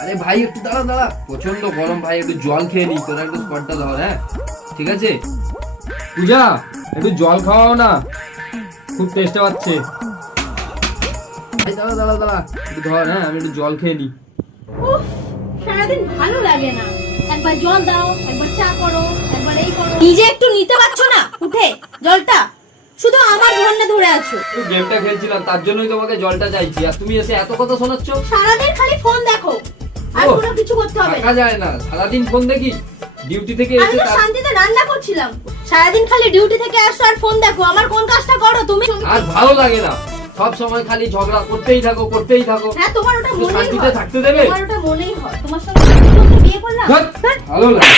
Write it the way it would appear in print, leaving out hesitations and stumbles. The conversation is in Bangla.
আরে ভাই একটু দাঁড়া দাঁড়া, প্রচন্ড গরম ভাই, একটু জল খেয়ে নি, তোরা একটু স্পটটা ধর। হ্যাঁ ঠিক আছে। পূজা একটু জল খাওয়াও না, খুব তেষ্টা পাচ্ছে। ভাই দাঁড়া দাঁড়া দাঁড়া, একটু ধর। হ্যাঁ আমি একটু জল খেয়ে নি। উফ, সারাদিন ভালো লাগে না। একবার জল দাও, একবার চা করো, একবার এই করো, নিজে একটু নিতে পারছো না উঠে জলটা, শুধু আমার ধরনে ধরে আছো। একটু গেমটা খেলছিলাম, তার জন্যই তোমাকে জলটা চাইছি, আর তুমি এসে এত কথা শোনাচ্ছ। সারাদিন খালি ফোন দেখো, আর ওহ, কোনো কিছু করতে হবে থাকা না। যায় না, সারাদিন ফোন দেখি। ডিউটি থেকে আমি এসে তো শান্তিতে রান্না করছিলাম, সারাদিন খালি ডিউটি থেকে আসো আর ফোন দেখো। আমার কোন কাজটা করো তুমি? আর ভালো লাগে না, সব সময় খালি ঝগড়া করতেই থাকো করতেই থাকো। হ্যাঁ, তোমার ওটা একটু মনেই শান্তিতে হয়, থাকতে দেবে? তোমার ওটা মনেই হয়। তোমার সঙ্গে বিয়ে করলাম, ধ্যাৎ, ভালো লাগে।